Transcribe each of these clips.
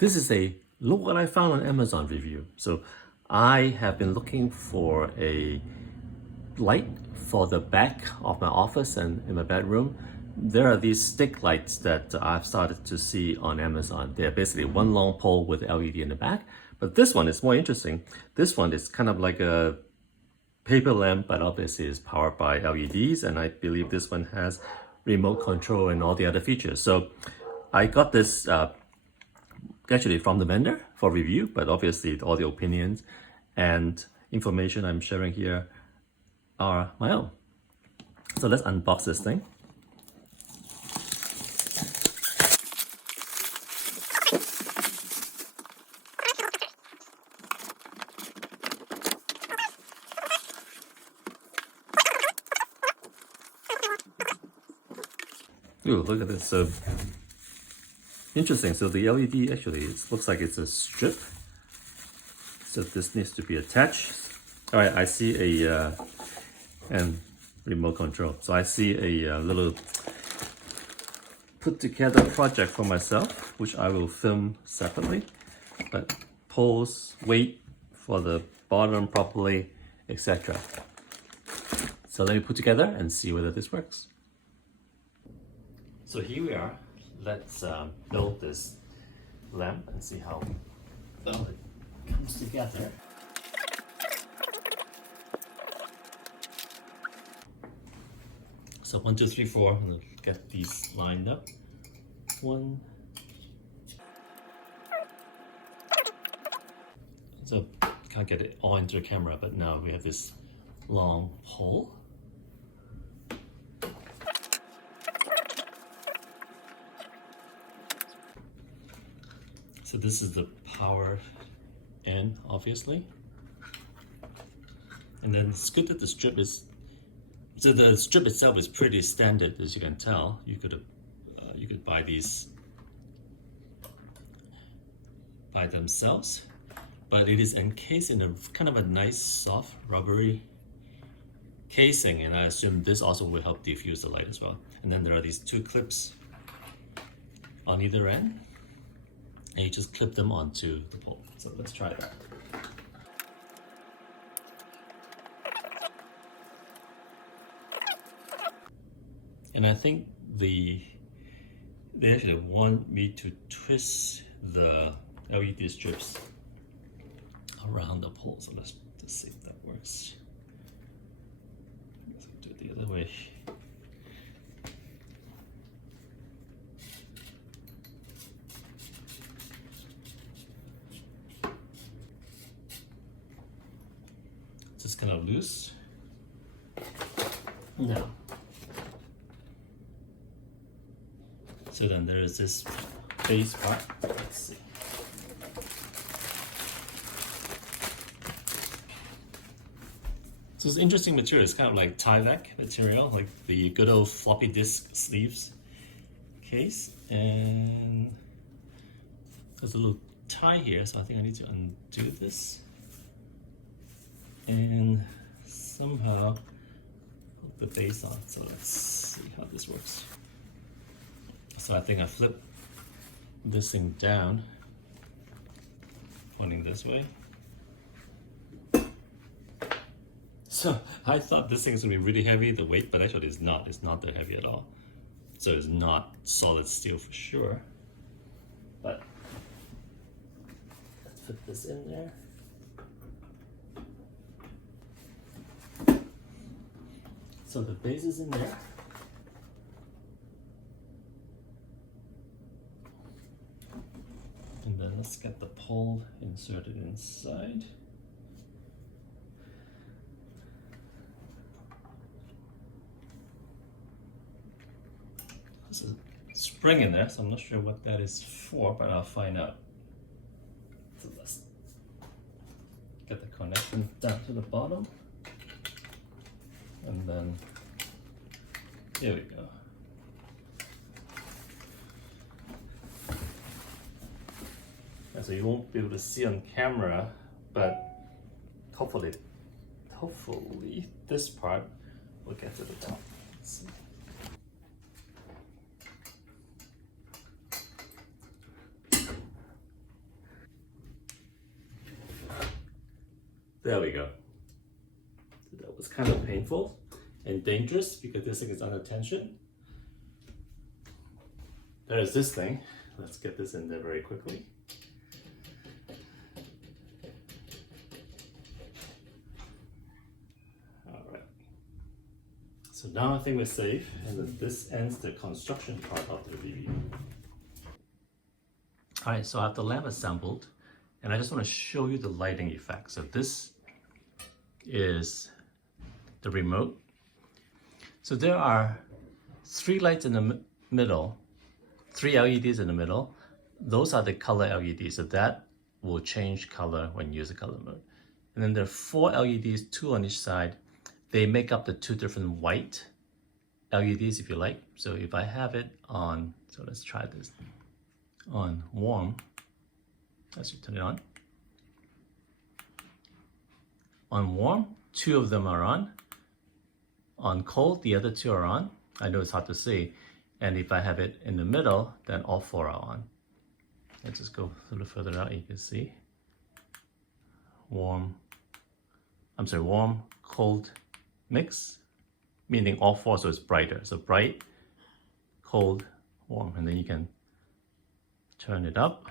This is a look what I found on Amazon review. So I have been looking for a light for the back of my office and in my bedroom. There are these stick lights that I've started to see on Amazon. They're basically one long pole with LED in the back. But this one is more interesting. This one is kind of like a paper lamp, but obviously is powered by LEDs, and I believe this one has remote control and all the other features. So I got this actually from the vendor for review, but obviously all the opinions and information I'm sharing here are my own. So let's unbox this thing. Ooh, look at this. So interesting. So the LED actually looks like it's a strip. So this needs to be attached. All right, I see a and remote control. So I see a little put together project for myself, which I will film separately. But poles, weight for the bottom properly, etc. So let me put together and see whether this works. So here we are. Let's build this lamp and see how well it comes together. So 1, 2, 3, 4. I'm gonna get these lined up. 1. So can't get it all into the camera, but now we have this long pole. So this is the power end, obviously. And then it's good that the strip is, so the strip itself is pretty standard, as you can tell. You could buy these by themselves, but it is encased in a kind of a nice, soft, rubbery casing, and I assume this also will help diffuse the light as well. And then there are these 2 clips on either end, and you just clip them onto the pole. So let's try that. And I think they actually want me to twist the LED strips around the pole. So let's see if that works. Let's do it the other way. Just kind of loose. Now, so then there is this base part. Let's see. So it's interesting material. It's kind of like Tyvek material, like the good old floppy disk sleeves case. And there's a little tie here, so I think I need to undo this and somehow put the base on. So let's see how this works. So I think I flip this thing down, pointing this way. So I thought this thing was gonna be really heavy, the weight, but actually it's not. It's not that heavy at all. So it's not solid steel for sure. But let's put this in there. So the base is in there. And then let's get the pole inserted inside. There's a spring in there, so I'm not sure what that is for, but I'll find out. So let's get the connection down to the bottom. And then, here we go. And so you won't be able to see on camera, but hopefully this part will get to the top. Let's see. There we go. That was kind of painful and dangerous because this thing is under tension. There's this thing. Let's get this in there very quickly. All right. So now I think we're safe, and then this ends the construction part of the review. All right, so I have the lamp assembled, and I just want to show you the lighting effect. So this is the remote. So there are 3 lights in the middle, 3 LEDs in the middle. Those are the color LEDs, so that will change color when you use the color mode. And then there are 4 LEDs, 2 on each side. They make up the 2 different white LEDs if you like. So if I have it on, so let's try this, on warm, let's turn it on. On warm, 2 of them are on. On cold, the other 2 are on. I know it's hard to see. And if I have it in the middle, then all 4 are on. Let's just go a little further out, you can see. Warm, cold, mix, meaning all 4, so it's brighter. So bright, cold, warm, and then you can turn it up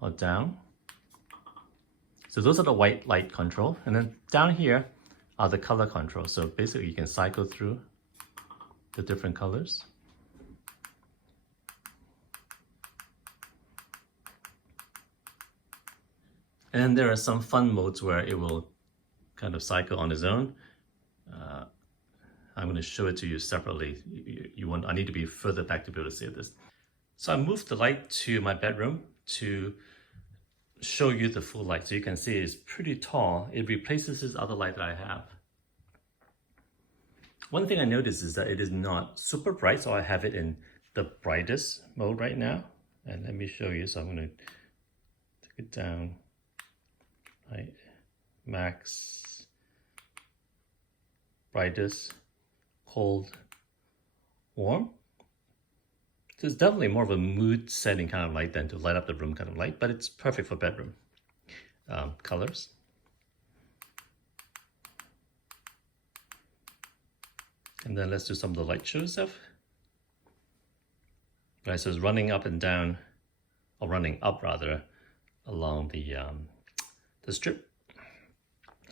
or down. So those are the white light control, and then down here are the color controls. So basically you can cycle through the different colors. And there are some fun modes where it will kind of cycle on its own. I'm going to show it to you separately. I need to be further back to be able to see this. So I moved the light to my bedroom to show you the full light. So you can see it's pretty tall. It replaces this other light that I have. One thing I noticed is that it is not super bright, so I have it in the brightest mode right now. And let me show you. So I'm going to take it down. Right, max, brightest, cold, warm. So it's definitely more of a mood setting kind of light than to light up the room kind of light, but it's perfect for bedroom colors. And then let's do some of the light show stuff. Right, so it's running up and down, or running up rather, along the strip.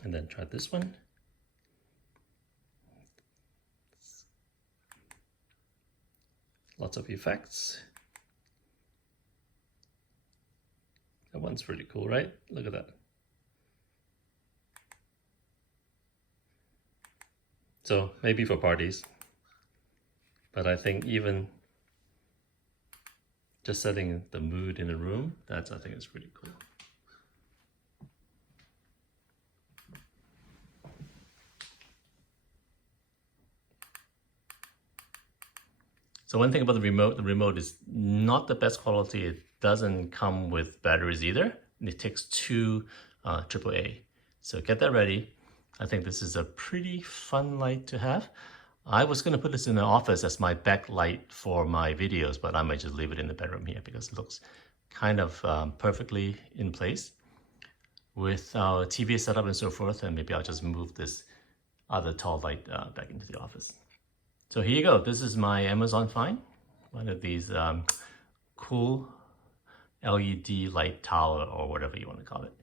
And then try this one. Lots of effects. That one's pretty cool, right? Look at that. So maybe for parties, but I think even just setting the mood in the room, I think is pretty cool. So one thing about the remote is not the best quality. It doesn't come with batteries either. And it takes 2 AAA. So get that ready. I think this is a pretty fun light to have. I was going to put this in the office as my backlight for my videos, but I might just leave it in the bedroom here because it looks kind of perfectly in place with our TV setup and so forth. And maybe I'll just move this other tall light back into the office. So here you go. This is my Amazon find. One of these cool LED light tower or whatever you want to call it.